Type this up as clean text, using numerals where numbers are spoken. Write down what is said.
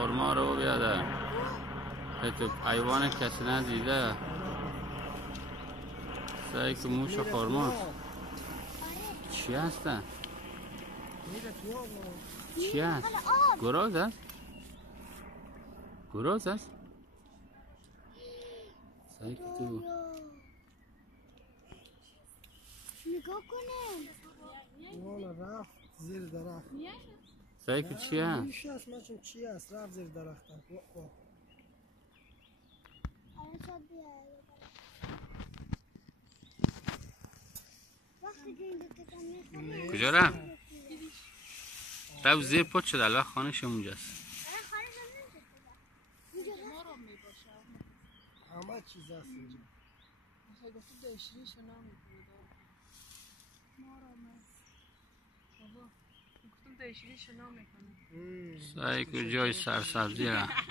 خورما رو بیاده تو ایوان کسی ندیده سعی که موش خورما چی هستن؟ چی هست؟ گراز هست؟ گراز هست؟ سعی که تو نگاه کنه والا رفت زیر درخت سعی که چی هست؟ میشه اسمش چی هست رفت زیر درخت کجا رفت؟ رفت زیر پت شد الوقت خانهش اونجاست همه چیز هست اینجا سعی که جای سرسبزی رفت